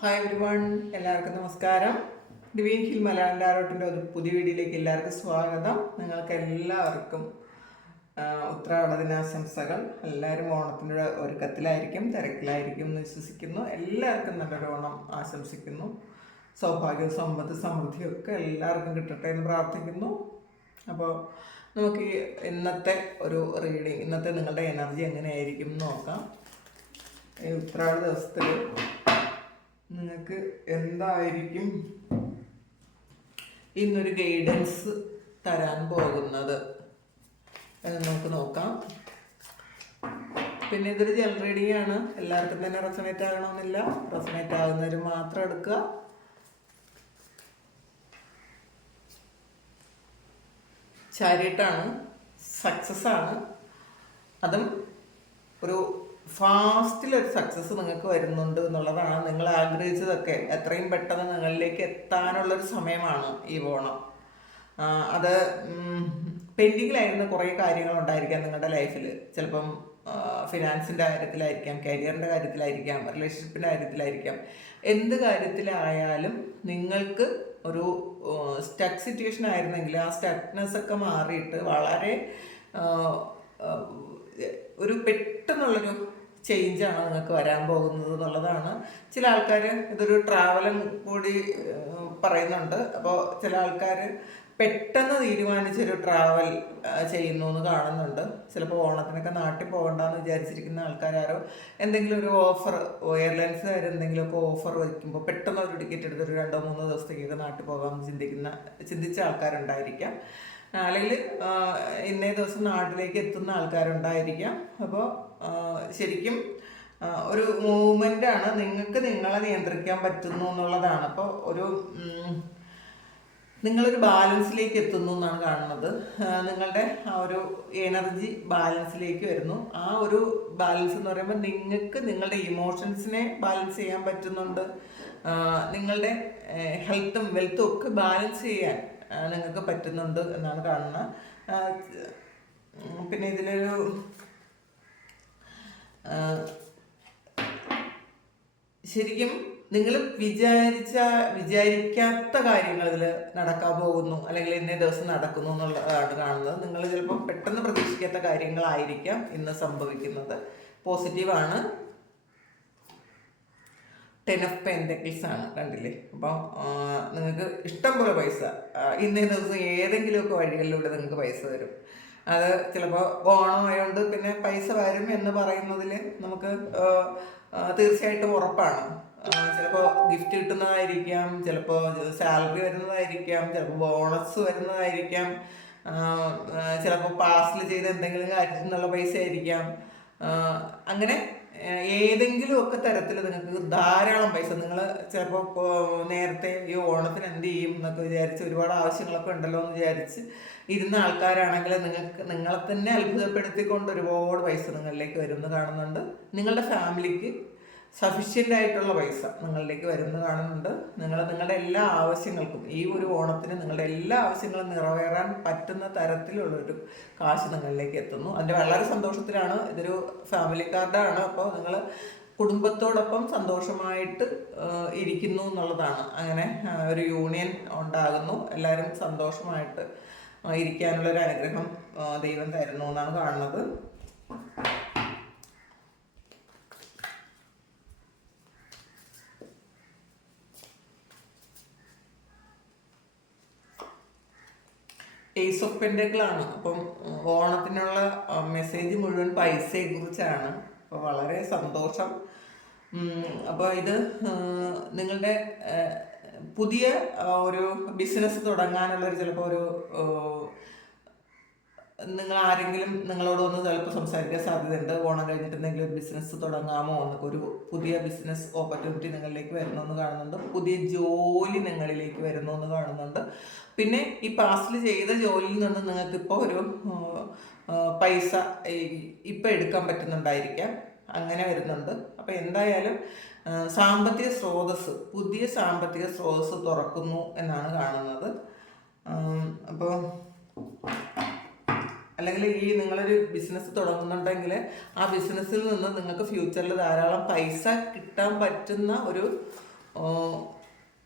Hi everyone, എല്ലാവർക്കും നമസ്കാരം. Divine hill Malayalam ടാരോട്ടിൻ്റെ ഒരു പുതിയ വീഡിയോയിലേക്ക് എല്ലാവർക്കും സ്വാഗതം. നിങ്ങൾക്ക് എല്ലാവർക്കും ഉത്രാട ദിനാശംസകൾ. എല്ലാവരും ഓണത്തിൻ്റെ ഒരുക്കത്തിലായിരിക്കും, തിരക്കിലായിരിക്കും എന്ന് വിശ്വസിക്കുന്നു. എല്ലാവർക്കും നല്ലൊരു ഓണം ആശംസിക്കുന്നു. സൗഭാഗ്യവും സമ്പത്ത് സമൃദ്ധിയും ഒക്കെ എല്ലാവർക്കും കിട്ടട്ടെ എന്ന് പ്രാർത്ഥിക്കുന്നു. അപ്പോൾ നമുക്ക് ഈ ഇന്നത്തെ ഒരു റീഡിങ്, ഇന്നത്തെ നിങ്ങളുടെ എനർജി എങ്ങനെയായിരിക്കും എന്ന് നോക്കാം. ഈ ഉത്രാട ദിവസത്തിൽ നിങ്ങൾക്ക് എന്തായിരിക്കും ഇന്നൊരു ഗൈഡൻസ് തരാൻ പോകുന്നത് എന്ന് നമുക്ക് നോക്കാം. പിന്നെ ഇതൊരു ജനറൽ റീഡിംഗ് ആണ്, എല്ലാവർക്കും തന്നെ റെസണേറ്റ് ആകണമെന്നില്ല. റെസണേറ്റ് ആകുന്നവർ മാത്രം എടുക്കുക. ചാരിയറ്റാണ്, സക്സസ് ആണ്. അതും ഒരു ഫാസ്റ്റിലൊരു സക്സസ് നിങ്ങൾക്ക് വരുന്നുണ്ട് എന്നുള്ളതാണ്. നിങ്ങൾ ആഗ്രഹിച്ചതൊക്കെ എത്രയും പെട്ടെന്ന് നിങ്ങളിലേക്ക് എത്താനുള്ളൊരു സമയമാണ് ഈ ഓണം. അത് പെൻഡിങ്ങിലായിരുന്ന കുറേ കാര്യങ്ങളുണ്ടായിരിക്കാം നിങ്ങളുടെ ലൈഫിൽ. ചിലപ്പം ഫിനാൻസിൻ്റെ കാര്യത്തിലായിരിക്കാം, കരിയറിൻ്റെ കാര്യത്തിലായിരിക്കാം, റിലേഷൻഷിപ്പിൻ്റെ കാര്യത്തിലായിരിക്കാം. എന്ത് കാര്യത്തിലായാലും നിങ്ങൾക്ക് ഒരു സ്റ്റക്ക് സിറ്റുവേഷൻ ആയിരുന്നെങ്കിൽ ആ സ്റ്റക്നെസ് ഒക്കെ മാറിയിട്ട് വളരെ ഒരു പെട്ടെന്നുള്ളൊരു ചേഞ്ചാണ് നിങ്ങൾക്ക് വരാൻ പോകുന്നത് എന്നുള്ളതാണ്. ചില ആൾക്കാർ ഇതൊരു ട്രാവലും കൂടി പറയുന്നുണ്ട്. അപ്പോൾ ചില ആൾക്കാർ പെട്ടെന്ന് തീരുമാനിച്ചൊരു ട്രാവൽ ചെയ്യുന്നു എന്ന് കാണുന്നുണ്ട്. ചിലപ്പോൾ ഓണത്തിനൊക്കെ നാട്ടിൽ പോകണ്ടെന്ന് വിചാരിച്ചിരിക്കുന്ന ആൾക്കാരോ എന്തെങ്കിലും ഒരു ഓഫർ, എയർലൈൻസുകാർ എന്തെങ്കിലുമൊക്കെ ഓഫർ വയ്ക്കുമ്പോൾ പെട്ടെന്ന് ഒരു ടിക്കറ്റ് എടുത്തൊരു 2-3 ദിവസത്തേക്കൊക്കെ നാട്ടിൽ പോകാമെന്ന് ചിന്തിച്ച ആൾക്കാരുണ്ടായിരിക്കാം. അല്ലെങ്കിൽ ഇന്നേ ദിവസം നാട്ടിലേക്ക് എത്തുന്ന ആൾക്കാരുണ്ടായിരിക്കാം. അപ്പോൾ ശരിക്കും ഒരു മൂവ്മെൻ്റാണ്. നിങ്ങൾക്ക് നിങ്ങളെ നിയന്ത്രിക്കാൻ പറ്റുന്നു എന്നുള്ളതാണ്. അപ്പോൾ നിങ്ങളൊരു ബാലൻസിലേക്ക് എത്തുന്നു എന്നാണ് കാണുന്നത്. നിങ്ങളുടെ ആ ഒരു എനർജി ബാലൻസിലേക്ക് വരുന്നു. ആ ഒരു ബാലൻസ് എന്ന് പറയുമ്പോൾ നിങ്ങൾക്ക് നിങ്ങളുടെ ഇമോഷൻസിനെ ബാലൻസ് ചെയ്യാൻ പറ്റുന്നുണ്ട്. നിങ്ങളുടെ ഹെൽത്തും വെൽത്തും ഒക്കെ ബാലൻസ് ചെയ്യാൻ നിങ്ങൾക്ക് പറ്റുന്നുണ്ട് എന്നാണ് കാണുന്നത്. പിന്നെ ഇതിലൊരു ശരിക്കും നിങ്ങൾ വിചാരിക്കാത്ത കാര്യങ്ങൾ ഇതിൽ നടക്കാൻ പോകുന്നു, അല്ലെങ്കിൽ ഇന്നേ ദിവസം നടക്കുന്നു എന്നുള്ളതാണ് കാണുന്നത്. നിങ്ങൾ ചിലപ്പോൾ പെട്ടെന്ന് പ്രതീക്ഷിക്കാത്ത കാര്യങ്ങളായിരിക്കാം ഇന്ന് സംഭവിക്കുന്നത്. പോസിറ്റീവാണ്. 10 of Pentacles ആണ്, കണ്ടില്ലേ? അപ്പോൾ നിങ്ങൾക്ക് ഇഷ്ടം പോലെ പൈസ ഇന്നേ ദിവസം ഏതെങ്കിലുമൊക്കെ വഴികളിലൂടെ നിങ്ങൾക്ക് പൈസ വരും. അത് ചിലപ്പോൾ ഓണമായതുകൊണ്ട് പിന്നെ പൈസ വരും എന്ന് പറയുന്നതിൽ നമുക്ക് തീർച്ചയായിട്ടും ഉറപ്പാണ്. ചിലപ്പോൾ ഗിഫ്റ്റ് കിട്ടുന്നതായിരിക്കാം, ചിലപ്പോൾ സാലറി വരുന്നതായിരിക്കാം, ചിലപ്പോൾ ബോണസ് വരുന്നതായിരിക്കാം, ചിലപ്പോൾ പാസ്റ്റിൽ ചെയ്ത എന്തെങ്കിലും കാര്യത്തിൽ നിന്നുള്ള പൈസ ആയിരിക്കാം. അങ്ങനെ ഏതെങ്കിലുമൊക്കെ തരത്തിൽ നിങ്ങൾക്ക് ധാരാളം പൈസ, നിങ്ങൾ ചിലപ്പോൾ നേരത്തെ ഈ ഓണത്തിന് എന്ത് ചെയ്യും എന്നൊക്കെ വിചാരിച്ച് ഒരുപാട് ആവശ്യങ്ങളൊക്കെ ഉണ്ടല്ലോ എന്ന് വിചാരിച്ച് ഇരുന്ന ആൾക്കാരാണെങ്കിൽ നിങ്ങളെ തന്നെ അത്ഭുതപ്പെടുത്തിക്കൊണ്ട് ഒരുപാട് പൈസ നിങ്ങളിലേക്ക് വരുമെന്ന് കാണുന്നുണ്ട്. നിങ്ങളുടെ ഫാമിലിക്ക് സഫിഷ്യൻ്റ് ആയിട്ടുള്ള പൈസ നിങ്ങളിലേക്ക് വരുമെന്ന് കാണുന്നുണ്ട്. നിങ്ങളുടെ എല്ലാ ആവശ്യങ്ങൾക്കും ഈ ഒരു ഓണത്തിന് നിങ്ങളുടെ എല്ലാ ആവശ്യങ്ങളും നിറവേറാൻ പറ്റുന്ന തരത്തിലുള്ളൊരു കാശ് നിങ്ങളിലേക്ക് എത്തുന്നു. അതിൻ്റെ വളരെ സന്തോഷത്തിലാണ്. ഇതൊരു ഫാമിലി കാർഡാണ്. അപ്പോൾ നിങ്ങൾ കുടുംബത്തോടൊപ്പം സന്തോഷമായിട്ട് ഇരിക്കുന്നു എന്നുള്ളതാണ്. അങ്ങനെ ഒരു യൂണിയൻ ഉണ്ടാകുന്നു. എല്ലാവരും സന്തോഷമായിട്ട് ഇരിക്കാനുള്ളൊരു അനുഗ്രഹം ദൈവം തരുന്നു എന്നാണ് കാണുന്നത്. ഏസ് ഓഫ് പെൻഡക്കിളാണ്. അപ്പം ഓണത്തിനുള്ള മെസ്സേജ് മുഴുവൻ പൈസയെ കുറിച്ചാണ്. അപ്പോൾ വളരെ സന്തോഷം. അപ്പോൾ ഇത് നിങ്ങളുടെ പുതിയ ഒരു ബിസിനസ് തുടങ്ങാനുള്ളൊരു ചിലപ്പോൾ ഒരു നിങ്ങൾ ആരെങ്കിലും നിങ്ങളോട് ഒന്ന് ചിലപ്പോൾ സംസാരിക്കാൻ സാധ്യതയുണ്ട്. ഓണം കഴിഞ്ഞിട്ട് എന്തെങ്കിലും ഒരു ബിസിനസ് തുടങ്ങാമോ എന്നൊക്കെ, ഒരു പുതിയ ബിസിനസ് ഓപ്പർച്യൂണിറ്റി നിങ്ങളിലേക്ക് വരുന്നു എന്ന് കാണുന്നുണ്ട്. പുതിയ ജോലി നിങ്ങളിലേക്ക് വരുന്നു എന്ന് കാണുന്നുണ്ട്. പിന്നെ ഈ പാസ്റ്റിൽ ചെയ്ത ജോലിയിൽ നിന്ന് നിങ്ങൾക്കിപ്പോൾ ഒരു പൈസ ഇപ്പം എടുക്കാൻ പറ്റുന്നുണ്ടായിരിക്കാം. അങ്ങനെ വരുന്നുണ്ട്. അപ്പോൾ എന്തായാലും പുതിയ സാമ്പത്തിക സ്രോതസ്സ് തുറക്കുന്നു എന്നാണ് കാണുന്നത്. അപ്പോൾ അല്ലെങ്കിൽ ഈ നിങ്ങളൊരു ബിസിനസ് തുടങ്ങുന്നുണ്ടെങ്കിൽ ആ ബിസിനസ്സിൽ നിന്ന് നിങ്ങൾക്ക് ഫ്യൂച്ചറിൽ ധാരാളം പൈസ കിട്ടാൻ പറ്റുന്ന ഒരു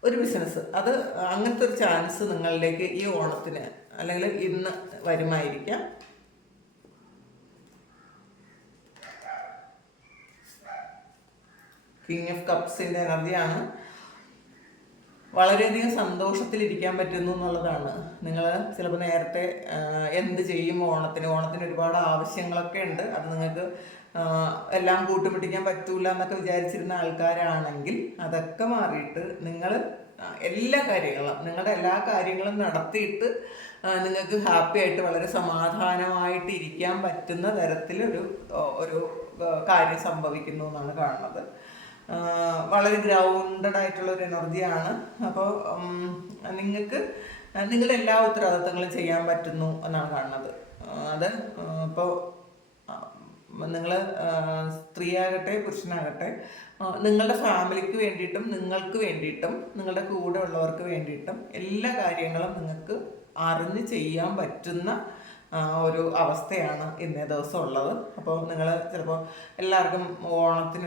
ഒരു ബിസിനസ് അത് അങ്ങനത്തെ ഒരു ചാൻസ് നിങ്ങളിലേക്ക് ഈ ഓണത്തിന് അല്ലെങ്കിൽ ഇന്ന് വരുമായിരിക്കാം. കിങ് ഓഫ് കപ്സിൻ്റെ എനർജിയാണ്. വളരെയധികം സന്തോഷത്തിലിരിക്കാൻ പറ്റുന്നു എന്നുള്ളതാണ്. നിങ്ങൾ ചിലപ്പോൾ നേരത്തെ എന്ത് ചെയ്യും ഓണത്തിന് ഒരുപാട് ആവശ്യങ്ങളൊക്കെ ഉണ്ട്, അത് നിങ്ങൾക്ക് എല്ലാം കൂട്ടുപിടിക്കാൻ പറ്റൂല എന്നൊക്കെ വിചാരിച്ചിരുന്ന ആൾക്കാരാണെങ്കിൽ അതൊക്കെ മാറിയിട്ട് നിങ്ങൾ നിങ്ങളുടെ എല്ലാ കാര്യങ്ങളും നടത്തിയിട്ട് നിങ്ങൾക്ക് ഹാപ്പി ആയിട്ട് വളരെ സമാധാനമായിട്ട് ഇരിക്കാൻ പറ്റുന്ന തരത്തിലൊരു ഒരു കാര്യം സംഭവിക്കുന്നു എന്നാണ് കാണുന്നത്. വളരെ ഗ്രൗണ്ടഡ് ആയിട്ടുള്ള ഒരു എനർജിയാണ്. അപ്പോൾ നിങ്ങൾക്ക് നിങ്ങളുടെ എല്ലാ ഉത്തരവാദിത്തങ്ങളും ചെയ്യാൻ പറ്റുന്നു എന്നാണ് കാണുന്നത്. അത് ഇപ്പോൾ നിങ്ങൾ സ്ത്രീയാകട്ടെ പുരുഷനാകട്ടെ നിങ്ങളുടെ ഫാമിലിക്ക് വേണ്ടിയിട്ടും നിങ്ങൾക്ക് വേണ്ടിയിട്ടും നിങ്ങളുടെ കൂടെ ഉള്ളവർക്ക് വേണ്ടിയിട്ടും എല്ലാ കാര്യങ്ങളും നിങ്ങൾക്ക് അറിഞ്ഞ് ചെയ്യാൻ പറ്റുന്ന ഒരു അവസ്ഥയാണ് ഇന്നേ ദിവസം ഉള്ളത്. അപ്പോൾ നിങ്ങൾ ചിലപ്പോൾ എല്ലാവർക്കും ഓണത്തിന്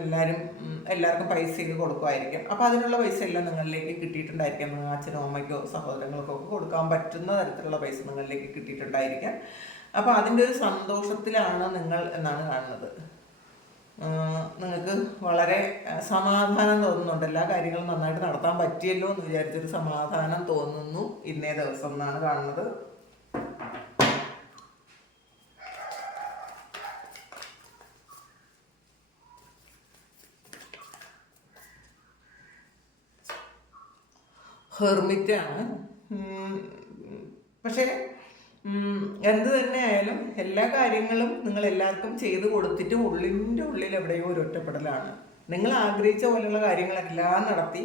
എല്ലാവർക്കും പൈസയൊക്കെ കൊടുക്കുമായിരിക്കും. അപ്പോൾ അതിനുള്ള പൈസ എല്ലാം നിങ്ങളിലേക്ക് കിട്ടിയിട്ടുണ്ടായിരിക്കാം. അച്ഛനോ അമ്മയ്ക്കോ സഹോദരങ്ങൾക്കോ ഒക്കെ കൊടുക്കാൻ പറ്റുന്ന തരത്തിലുള്ള പൈസ നിങ്ങളിലേക്ക് കിട്ടിയിട്ടുണ്ടായിരിക്കാം. അപ്പോൾ അതിൻ്റെ ഒരു സന്തോഷത്തിലാണ് നിങ്ങൾ എന്നാണ് കാണുന്നത്. നിങ്ങൾക്ക് വളരെ സമാധാനം തോന്നുന്നുണ്ട്. എല്ലാ കാര്യങ്ങളും നന്നായിട്ട് നടത്താൻ പറ്റിയല്ലോ എന്ന് വിചാരിച്ചൊരു സമാധാനം തോന്നുന്നു ഇന്നേ ദിവസം എന്നാണ് കാണുന്നത്. ഹെർമിറ്റാണ്. പക്ഷേ എന്ത് തന്നെ ആയാലും എല്ലാ കാര്യങ്ങളും നിങ്ങൾ എല്ലാവർക്കും ചെയ്ത് കൊടുത്തിട്ട് ഉള്ളിൻ്റെ ഉള്ളിൽ എവിടെയോ ഒരു ഒറ്റപ്പെടലാണ്. നിങ്ങൾ ആഗ്രഹിച്ച പോലെയുള്ള കാര്യങ്ങളെല്ലാം നടത്തി,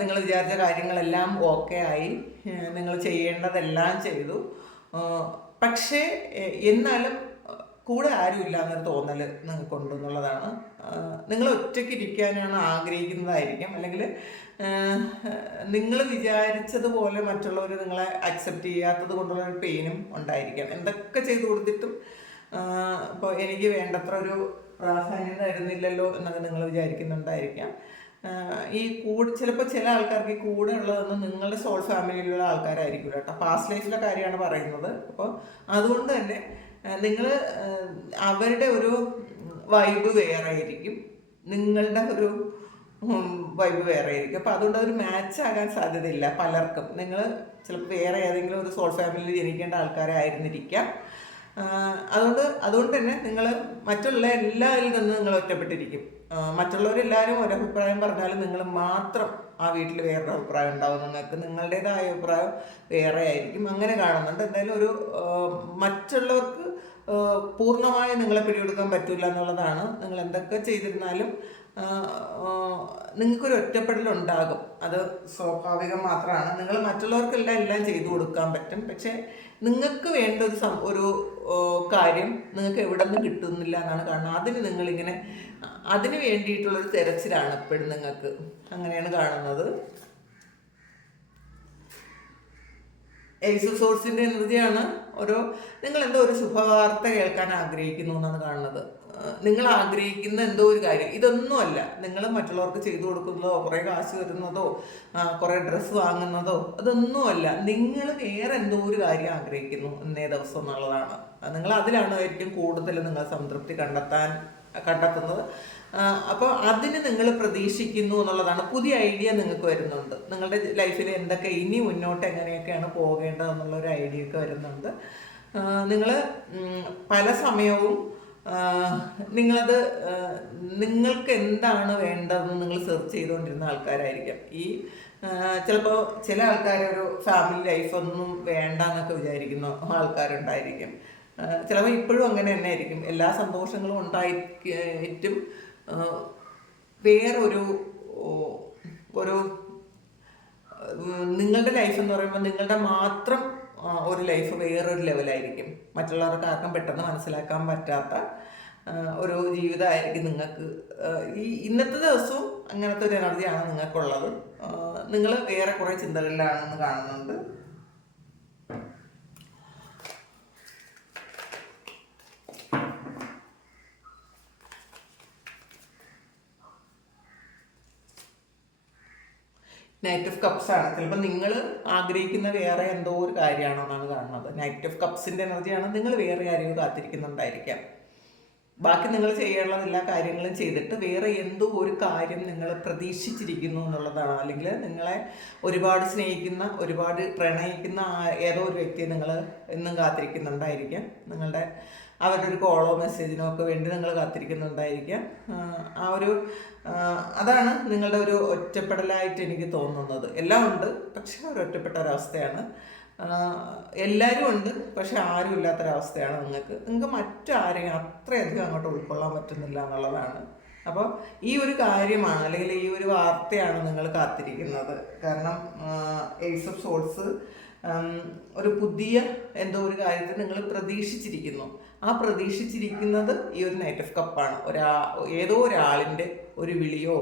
നിങ്ങൾ വിചാരിച്ച കാര്യങ്ങളെല്ലാം ഓക്കെ ആയി, നിങ്ങൾ ചെയ്യേണ്ടതെല്ലാം ചെയ്തു. പക്ഷേ എന്നാലും കൂടെ ആരുമില്ല എന്നൊരു തോന്നൽ നിങ്ങൾക്കുണ്ടെന്നുള്ളതാണ്. നിങ്ങൾ ഒറ്റയ്ക്ക് ഇരിക്കാനാണ് ആഗ്രഹിക്കുന്നതായിരിക്കും, അല്ലെങ്കിൽ നിങ്ങൾ വിചാരിച്ചതുപോലെ മറ്റുള്ളവർ നിങ്ങളെ അക്സെപ്റ്റ് ചെയ്യാത്തത് കൊണ്ടുള്ള ഒരു പെയിനും ഉണ്ടായിരിക്കാം. എന്തൊക്കെ ചെയ്തു കൊടുത്തിട്ടും ഇപ്പോൾ എനിക്ക് വേണ്ടത്ര ഒരു പ്രാധാന്യം തരുന്നില്ലല്ലോ എന്നൊക്കെ നിങ്ങൾ വിചാരിക്കുന്നുണ്ടായിരിക്കാം. ചിലപ്പോൾ ചില ആൾക്കാർക്ക് ഈ കൂടെ ഉള്ളതൊന്നും നിങ്ങളുടെ സോൾ ഫാമിലിയിലുള്ള ആൾക്കാരായിരിക്കും കേട്ടോ. പാസ്റ്റ് ലൈഫിലെ കാര്യമാണ് പറയുന്നത്. അപ്പോൾ അതുകൊണ്ട് തന്നെ നിങ്ങൾ അവരുടെ ഒരു വൈബ് വേറെ ആയിരിക്കും, നിങ്ങളുടെ ഒരു വൈബ് വേറെ ആയിരിക്കും. അപ്പോൾ അതുകൊണ്ട് അതൊരു മാച്ച് ആകാൻ സാധ്യതയില്ല പലർക്കും. നിങ്ങൾ ചിലപ്പോൾ വേറെ ഏതെങ്കിലും ഒരു സോൾ ഫാമിലിയിൽ ജനിക്കേണ്ട ആൾക്കാരായിരുന്നിരിക്കാം. അതുകൊണ്ട് തന്നെ നിങ്ങൾ മറ്റുള്ള എല്ലാവരിൽ നിന്നും നിങ്ങൾ ഒറ്റപ്പെട്ടിരിക്കും. മറ്റുള്ളവരെല്ലാവരും ഒരഭിപ്രായം പറഞ്ഞാലും നിങ്ങൾ മാത്രം ആ വീട്ടിൽ വേറൊരു അഭിപ്രായം ഉണ്ടാവും. നിങ്ങളുടേതായ അഭിപ്രായം വേറെ ആയിരിക്കും. അങ്ങനെ കാണുന്നുണ്ട്. എന്തായാലും ഒരു മറ്റുള്ളവർക്ക് പൂർണ്ണമായി നിങ്ങളെ പിടികൊടുക്കാൻ പറ്റില്ല എന്നുള്ളതാണ്. നിങ്ങൾ എന്തൊക്കെ ചെയ്തിരുന്നാലും നിങ്ങൾക്കൊരു ഒറ്റപ്പെടലുണ്ടാകും. അത് സ്വാഭാവികം മാത്രമാണ്. നിങ്ങൾ മറ്റുള്ളവർക്കെല്ലാം എല്ലാം ചെയ്തു കൊടുക്കാൻ പറ്റും, പക്ഷേ നിങ്ങൾക്ക് വേണ്ട ഒരു കാര്യം നിങ്ങൾക്ക് എവിടെ നിന്ന് കിട്ടുന്നില്ല എന്നാണ് കാണുന്നത്. അതിന് വേണ്ടിയിട്ടുള്ളൊരു തെരച്ചിലാണ് എപ്പോഴും നിങ്ങൾക്ക്. അങ്ങനെയാണ് കാണുന്നത്. ഏസ് സോഴ്സിൻ്റെ എനർജിയാണ്. നിങ്ങൾ എന്തോ ഒരു ശുഭവാർത്ത കേൾക്കാൻ ആഗ്രഹിക്കുന്നു എന്നാണ് കാണുന്നത്. നിങ്ങൾ ആഗ്രഹിക്കുന്ന എന്തോ ഒരു കാര്യം, ഇതൊന്നുമല്ല നിങ്ങൾ മറ്റുള്ളവർക്ക് ചെയ്തു കൊടുക്കുന്നതോ കുറേ കാശ് വരുന്നതോ കുറേ ഡ്രസ്സ് വാങ്ങുന്നതോ അതൊന്നുമല്ല. നിങ്ങൾ വേറെ എന്തോ ഒരു കാര്യം ആഗ്രഹിക്കുന്നു ഇന്നേ ദിവസം എന്നുള്ളതാണ്. നിങ്ങൾ അതിലായിരിക്കും കൂടുതൽ നിങ്ങൾ സംതൃപ്തി കണ്ടെത്തുന്നത്. അപ്പോൾ അതിന് നിങ്ങൾ പ്രതീക്ഷിക്കുന്നു എന്നുള്ളതാണ്. പുതിയ ഐഡിയ നിങ്ങൾക്ക് വരുന്നുണ്ട്. നിങ്ങളുടെ ലൈഫിൽ എന്തൊക്കെ ഇനി മുന്നോട്ട് എങ്ങനെയൊക്കെയാണ് പോകേണ്ടതെന്നുള്ളൊരു ഐഡിയ ഒക്കെ വരുന്നുണ്ട്. നിങ്ങൾ പല സമയവും നിങ്ങൾക്ക് എന്താണ് വേണ്ടതെന്ന് നിങ്ങൾ സെർച്ച് ചെയ്തുകൊണ്ടിരുന്ന ആൾക്കാരായിരിക്കാം. ചിലപ്പോൾ ചില ആൾക്കാർ ഒരു ഫാമിലി ലൈഫൊന്നും വേണ്ട എന്നൊക്കെ വിചാരിക്കുന്ന ആൾക്കാരുണ്ടായിരിക്കും. ചിലപ്പോൾ ഇപ്പോഴും അങ്ങനെ തന്നെ ആയിരിക്കും. എല്ലാ സന്തോഷങ്ങളും ഉണ്ടായിട്ടും വേറൊരു നിങ്ങളുടെ ലൈഫ് എന്ന് പറയുമ്പോൾ നിങ്ങളുടെ മാത്രം ഒരു ലൈഫ് വേറൊരു ലെവലായിരിക്കും. മറ്റുള്ളവർക്ക് ആർക്കും പെട്ടെന്ന് മനസ്സിലാക്കാൻ പറ്റാത്ത ഒരു ജീവിതമായിരിക്കും നിങ്ങൾക്ക്. ഇന്നത്തെ ദിവസവും അങ്ങനത്തെ ഒരു എനർജിയാണ് നിങ്ങൾക്കുള്ളത്. നിങ്ങൾ വേറെ കുറേ ചിന്തകളിലാണെന്ന് കാണുന്നുണ്ട്. നൈറ്റ് ഓഫ് കപ്സ് ആണ്. ചിലപ്പോൾ നിങ്ങൾ ആഗ്രഹിക്കുന്ന വേറെ എന്തോ ഒരു കാര്യമാണെന്നാണ് കാണുന്നത്. നൈറ്റ് ഓഫ് കപ്സിൻ്റെ എനർജിയാണ്. നിങ്ങൾ വേറെ ആരെയോ കാത്തിരിക്കുന്നുണ്ടായിരിക്കാം. ബാക്കി നിങ്ങൾ ചെയ്യാനുള്ള എല്ലാ കാര്യങ്ങളും ചെയ്തിട്ട് വേറെ എന്തോ ഒരു കാര്യം നിങ്ങൾ പ്രതീക്ഷിച്ചിരിക്കുന്നു എന്നുള്ളതാണ്. അല്ലെങ്കിൽ നിങ്ങളെ ഒരുപാട് സ്നേഹിക്കുന്ന, ഒരുപാട് പ്രണയിക്കുന്ന ഏതോ ഒരു വ്യക്തിയെ നിങ്ങൾ എന്നും കാത്തിരിക്കുന്നുണ്ടായിരിക്കാം. അവരുടെ ഒരു കോളോ മെസ്സേജിനോ ഒക്കെ വേണ്ടി നിങ്ങൾ കാത്തിരിക്കുന്നുണ്ടായിരിക്കാം. ആ ഒരു അതാണ് നിങ്ങളുടെ ഒരു ഒറ്റപ്പെടലായിട്ട് എനിക്ക് തോന്നുന്നത്. എല്ലാം ഉണ്ട്, പക്ഷെ ഒരു ഒറ്റപ്പെട്ട ഒരവസ്ഥയാണ്. എല്ലാവരും ഉണ്ട്, പക്ഷെ ആരും ഇല്ലാത്തൊരവസ്ഥയാണ് നിങ്ങൾക്ക് മറ്റാരെയും അത്രയധികം അങ്ങോട്ട് ഉൾക്കൊള്ളാൻ പറ്റുന്നില്ല എന്നുള്ളതാണ്. അപ്പോൾ ഈ ഒരു കാര്യമാണ്, അല്ലെങ്കിൽ ഈ ഒരു വാർത്തയാണ് നിങ്ങൾ കാത്തിരിക്കുന്നത്. കാരണം ഏസ് ഓഫ് സോൾസ് ഒരു പുതിയ എന്തോ ഒരു കാര്യത്തിൽ നിങ്ങൾ പ്രതീക്ഷിച്ചിരിക്കുന്നു. ആ പ്രതീക്ഷിച്ചിരിക്കുന്നത് ഈ ഒരു നൈറ്റ് ഓഫ് കപ്പാണ്. ഏതോ ഒരാളിൻ്റെ ഒരു വിളിയോ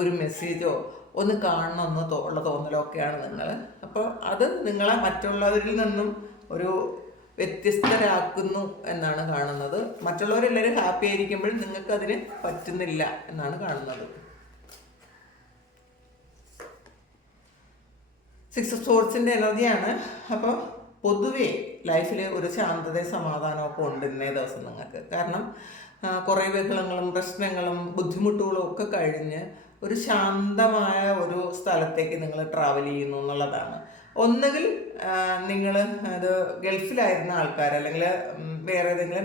ഒരു മെസ്സേജോ ഒന്ന് കാണണമെന്ന് ഉള്ള തോന്നലൊക്കെയാണ് നിങ്ങൾ. അപ്പോൾ അത് നിങ്ങളെ മറ്റുള്ളവരിൽ നിന്നും ഒരു വ്യത്യസ്തരാക്കുന്നു എന്നാണ് കാണുന്നത്. മറ്റുള്ളവരെല്ലാവരും ഹാപ്പി ആയിരിക്കുമ്പോഴും നിങ്ങൾക്ക് അതിന് പറ്റുന്നില്ല എന്നാണ് കാണുന്നത്. 6 ഓഫ് സോർഡ്സിൻ്റെ എനർജിയാണ്. അപ്പോൾ പൊതുവേ ലൈഫിൽ ഒരു ശാന്തതയും സമാധാനമൊക്കെ ഉണ്ട് ഇന്നേ ദിവസം നിങ്ങൾക്ക്. കാരണം കുറേ ബഹളങ്ങളും പ്രശ്നങ്ങളും ബുദ്ധിമുട്ടുകളും ഒക്കെ കഴിഞ്ഞ് ഒരു ശാന്തമായ ഒരു സ്ഥലത്തേക്ക് നിങ്ങൾ ട്രാവൽ ചെയ്യുന്നു എന്നുള്ളതാണ്. ഒന്നുകിൽ നിങ്ങൾ അത് ഗൾഫിലായിരുന്ന ആൾക്കാർ, അല്ലെങ്കിൽ വേറെ ഏതെങ്കിലും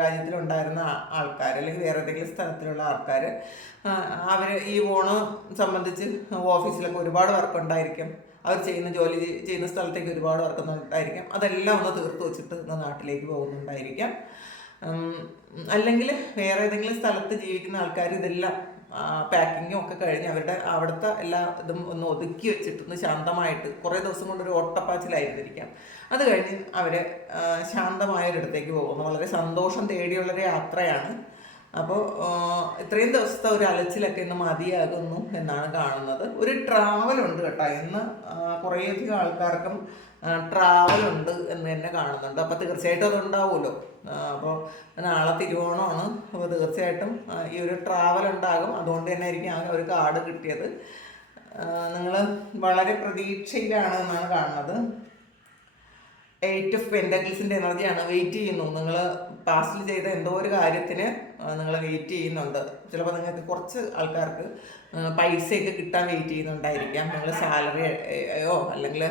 രാജ്യത്തിലുണ്ടായിരുന്ന ആൾക്കാർ, അല്ലെങ്കിൽ വേറെ ഏതെങ്കിലും സ്ഥലത്തിലുള്ള ആൾക്കാർ, അവർ ഈ ഓണം സംബന്ധിച്ച് ഓഫീസിലൊക്കെ ഒരുപാട് വർക്ക് ഉണ്ടായിരിക്കും. അവർ ജോലി ചെയ്യുന്ന സ്ഥലത്തേക്ക് ഒരുപാട് വർക്ക് ഉണ്ടായിരിക്കാം. അതെല്ലാം ഒന്ന് തീർത്ത് വെച്ചിട്ട് നാട്ടിലേക്ക് പോകുന്നുണ്ടായിരിക്കാം. അല്ലെങ്കിൽ വേറെ ഏതെങ്കിലും സ്ഥലത്ത് ജീവിക്കുന്ന ആൾക്കാർ ഇതെല്ലാം പാക്കിങ്ങും ഒക്കെ കഴിഞ്ഞ് അവിടുത്തെ എല്ലാ ഇതും ഒന്ന് ഒതുക്കി വെച്ചിട്ടൊന്ന് ശാന്തമായിട്ട് കുറേ ദിവസം കൊണ്ടൊരു ഓട്ടപ്പാച്ചിലായിരുന്നിരിക്കാം. അത് കഴിഞ്ഞ് അവർ ശാന്തമായൊരിടത്തേക്ക് പോകുന്നു. വളരെ സന്തോഷം തേടിയുള്ളൊരു യാത്രയാണ്. അപ്പോൾ ഇത്രയും ദിവസത്തെ ഒരു അലച്ചിലൊക്കെ ഇന്ന് മതിയാകുന്നു എന്നാണ് കാണുന്നത്. ഒരു ട്രാവലുണ്ട് കേട്ടോ ഇന്ന്. കുറേയധികം ആൾക്കാർക്കും ട്രാവലുണ്ട് എന്ന് തന്നെ കാണുന്നുണ്ട്. അപ്പോൾ തീർച്ചയായിട്ടും അതുണ്ടാവുമല്ലോ. അപ്പോൾ നാളെ തിരുവോണമാണ്. അപ്പോൾ തീർച്ചയായിട്ടും ഈ ഒരു ട്രാവൽ ഉണ്ടാകും. അതുകൊണ്ട് തന്നെ ആയിരിക്കും ആ ഒരു കാർഡ് കിട്ടിയത്. നിങ്ങൾ വളരെ പ്രതീക്ഷയിലാണ് എന്നാണ് കാണുന്നത്. 8 ഓഫ് പെൻറ്റക്കിൾസിൻ്റെ എനർജിയാണ്. വെയിറ്റ് ചെയ്യുന്നു. നിങ്ങൾ പാസ്റ്റിൽ ചെയ്ത എന്തോ ഒരു കാര്യത്തിന് നിങ്ങൾ വെയിറ്റ് ചെയ്യുന്നുണ്ട്. ചിലപ്പോൾ നിങ്ങൾക്ക് കുറച്ച് ആൾക്കാർക്ക് പൈസയൊക്കെ കിട്ടാൻ വെയിറ്റ് ചെയ്യുന്നുണ്ടായിരിക്കാം. നിങ്ങൾ സാലറിയോ അല്ലെങ്കിൽ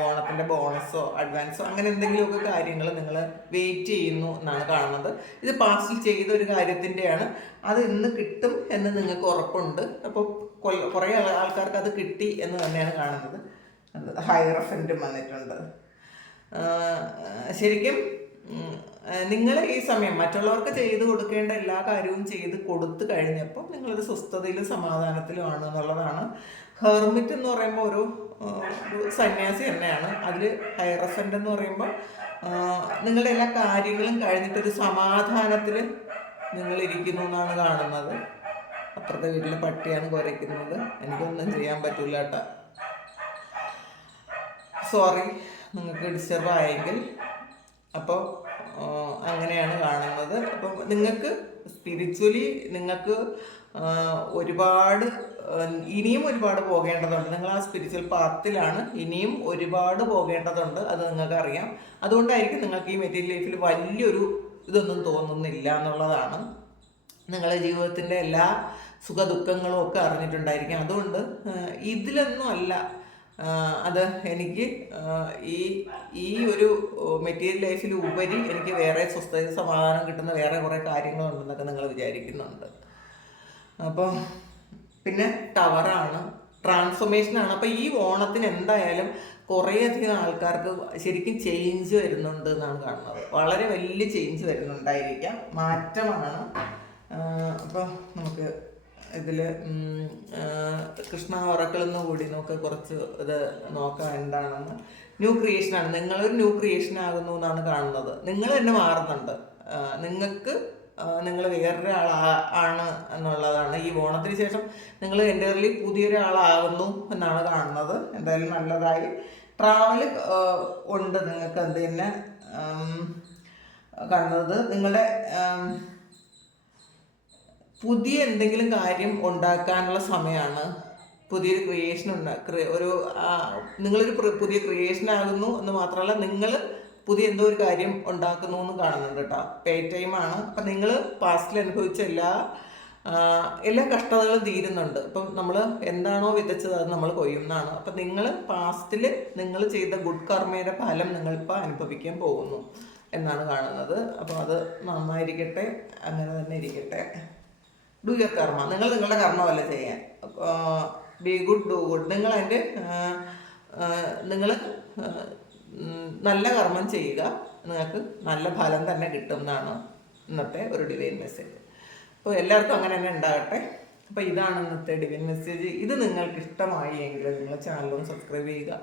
ഓണത്തിൻ്റെ ബോണസോ അഡ്വാൻസോ അങ്ങനെ എന്തെങ്കിലുമൊക്കെ കാര്യങ്ങൾ നിങ്ങൾ വെയിറ്റ് ചെയ്യുന്നു എന്നാണ് കാണുന്നത്. ഇത് പാസ്റ്റിൽ ചെയ്ത ഒരു കാര്യത്തിൻ്റെയാണ്. അത് ഇന്ന് കിട്ടും എന്ന് നിങ്ങൾക്ക് ഉറപ്പുണ്ട്. അപ്പോൾ കുറേ ആൾക്കാർക്ക് അത് കിട്ടി എന്ന് തന്നെയാണ് കാണുന്നത്. ഹൈറഫൻറ്റും വന്നിട്ടുണ്ട്. ശരിക്കും നിങ്ങൾ ഈ സമയം മറ്റുള്ളവർക്ക് ചെയ്തു കൊടുക്കേണ്ട എല്ലാ കാര്യവും ചെയ്ത് കൊടുത്തു കഴിഞ്ഞപ്പോൾ നിങ്ങളൊരു സ്വസ്ഥതയിലും സമാധാനത്തിലുമാണ് എന്നുള്ളതാണ്. ഹെർമിറ്റ് എന്ന് പറയുമ്പോൾ ഒരു സന്യാസി തന്നെയാണ്. അതിൽ ഹൈറഫൻ്റ് എന്ന് പറയുമ്പോൾ നിങ്ങളുടെ എല്ലാ കാര്യങ്ങളും കഴിഞ്ഞിട്ടൊരു സമാധാനത്തിൽ നിങ്ങളിരിക്കുന്നു എന്നാണ് കാണുന്നത്. അപ്പുറത്തെ വീട്ടിലെ പട്ടിയാണ് കുരയ്ക്കുന്നത്. എനിക്കൊന്നും ചെയ്യാൻ പറ്റില്ല കേട്ടോ. സോറി നിങ്ങൾക്ക് ഡിസ്റ്റർബ് ആയെങ്കിൽ. അപ്പോൾ അങ്ങനെയാണ് കാണുന്നത്. അപ്പം നിങ്ങൾക്ക് സ്പിരിച്വലി നിങ്ങൾക്ക് ഇനിയും ഒരുപാട് പോകേണ്ടതുണ്ട്. നിങ്ങൾ ആ സ്പിരിച്വൽ പാത്തിലാണ്. ഇനിയും ഒരുപാട് പോകേണ്ടതുണ്ട്. അത് നിങ്ങൾക്കറിയാം. അതുകൊണ്ടായിരിക്കും നിങ്ങൾക്ക് ഈ മെറ്റീരിയൽ ലൈഫിൽ വലിയൊരു ഇതൊന്നും തോന്നുന്നില്ല എന്നുള്ളതാണ്. നിങ്ങളുടെ ജീവിതത്തിൻ്റെ എല്ലാ സുഖദുഃഖങ്ങളും ഒക്കെ അറിഞ്ഞിട്ടുണ്ടായിരിക്കും. അതുകൊണ്ട് ഇതിലൊന്നും അല്ല അത് എനിക്ക് ഈ ഒരു മെറ്റീരിയൽ ലൈഫിൽ ഉപരി എനിക്ക് വേറെ സ്വസ്ഥത സമാധാനം കിട്ടുന്ന വേറെ കുറേ കാര്യങ്ങളുണ്ടെന്നൊക്കെ നിങ്ങൾ വിചാരിക്കുന്നുണ്ട്. അപ്പോൾ പിന്നെ ടവറാണ്, ട്രാൻസ്ഫോർമേഷനാണ്. അപ്പോൾ ഈ ഓണത്തിന് എന്തായാലും കുറേയധികം ആൾക്കാർക്ക് ശരിക്കും ചേഞ്ച് വരുന്നുണ്ട് എന്നാണ് കാണുന്നത്. വളരെ വലിയ ചേഞ്ച് വരുന്നുണ്ടായിരിക്കാം, മാറ്റമാണ്. അപ്പോൾ നമുക്ക് ഇതിൽ കൃഷ്ണ ഒറക്കിളിൽ നിന്ന് കൂടി നമുക്ക് കുറച്ച് ഇത് നോക്കാം എന്താണെന്ന്. ന്യൂ ക്രിയേഷനാണ്. നിങ്ങളൊരു ന്യൂ ക്രിയേഷൻ ആകുന്നു എന്നാണ് കാണുന്നത്. നിങ്ങൾ തന്നെ മാറുന്നുണ്ട്. നിങ്ങൾ വേറൊരാളാണ് എന്നുള്ളതാണ്. ഈ ഓണത്തിന് ശേഷം നിങ്ങൾ എൻ്റർലി പുതിയൊരാളാകുന്നു എന്നാണ് കാണുന്നത്. എന്തായാലും നല്ലതായി. ട്രാവൽ ഉണ്ട് നിങ്ങൾക്ക്. അത് തന്നെ കാണുന്നത് നിങ്ങളുടെ പുതിയ എന്തെങ്കിലും കാര്യം ഉണ്ടാക്കാനുള്ള സമയമാണ്. പുതിയൊരു ക്രിയേഷൻ ഒരു നിങ്ങളൊരു പുതിയ ക്രിയേഷൻ ആകുന്നു എന്ന് മാത്രമല്ല, നിങ്ങൾ പുതിയ എന്തോ ഒരു കാര്യം ഉണ്ടാക്കുന്നു എന്ന് കാണുന്നുണ്ട് കേട്ടോ. പേ ടൈമാണ്. അപ്പം നിങ്ങൾ പാസ്റ്റിൽ അനുഭവിച്ച എല്ലാ കഷ്ടതകളും തീരുന്നുണ്ട്. ഇപ്പം നമ്മൾ എന്താണോ വിതച്ചത് അത് നമ്മൾ കൊയ്യുന്നതാണ്. അപ്പം നിങ്ങൾ പാസ്റ്റിൽ നിങ്ങൾ ചെയ്ത ഗുഡ് കർമ്മയുടെ ഫലം നിങ്ങളിപ്പോൾ അനുഭവിക്കാൻ പോകുന്നു എന്നാണ് കാണുന്നത്. അപ്പോൾ അത് നന്നായിരിക്കട്ടെ, അങ്ങനെ തന്നെ ഇരിക്കട്ടെ. ഡു യുവർ കർമ്മ. നിങ്ങൾ നിങ്ങളുടെ കർമ്മമല്ല ചെയ്യാൻ. B good, do good. നിങ്ങൾ നല്ല കർമ്മം ചെയ്യുക, നിങ്ങൾക്ക് നല്ല ഫലം തന്നെ കിട്ടും എന്നാണ് ഇന്നത്തെ ഒരു ഡിവൈൻ മെസ്സേജ്. അപ്പോൾ എല്ലാവർക്കും അങ്ങനെ തന്നെ ഉണ്ടാകട്ടെ. അപ്പോൾ ഇതാണ് ഇന്നത്തെ ഡിവൈൻ മെസ്സേജ്. ഇത് നിങ്ങൾക്ക് ഇഷ്ടമായി എങ്കിൽ നിങ്ങൾ ചാനലും സബ്സ്ക്രൈബ് ചെയ്യുക,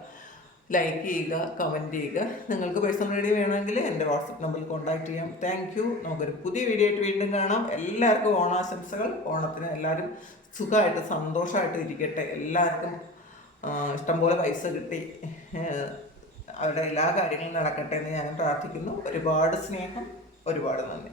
ലൈക്ക് ചെയ്യുക, കമൻറ്റ് ചെയ്യുക. നിങ്ങൾക്ക് പേഴ്സണൽ റീഡിംഗ് വേണമെങ്കിൽ എൻ്റെ വാട്സപ്പ് നമ്പറിൽ കോൺടാക്ട് ചെയ്യാം. Thank you. നമുക്കൊരു പുതിയ വീഡിയോ ആയിട്ട് വീണ്ടും കാണാം. എല്ലാവർക്കും ഓണാശംസകൾ. ഓണത്തിന് എല്ലാവരും സുഖമായിട്ട് സന്തോഷമായിട്ട് ഇരിക്കട്ടെ. എല്ലാവർക്കും ഇഷ്ടംപോലെ പൈസ കിട്ടി അവരുടെ എല്ലാ കാര്യങ്ങളും നടക്കട്ടെ എന്ന് ഞാൻ പ്രാർത്ഥിക്കുന്നു. ഒരുപാട് സ്നേഹം, ഒരുപാട് നന്ദി.